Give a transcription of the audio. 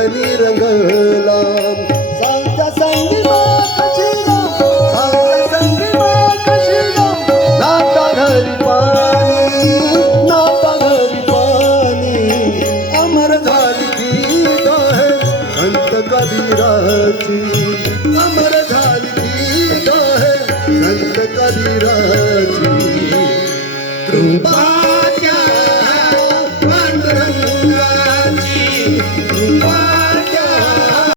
वदनी रंगला सांच्या संगी कशी सांच्या संगी कशी नाता घरी पाणी नाता घरी पाणी अमर झाली गीत आहे संत कबीराची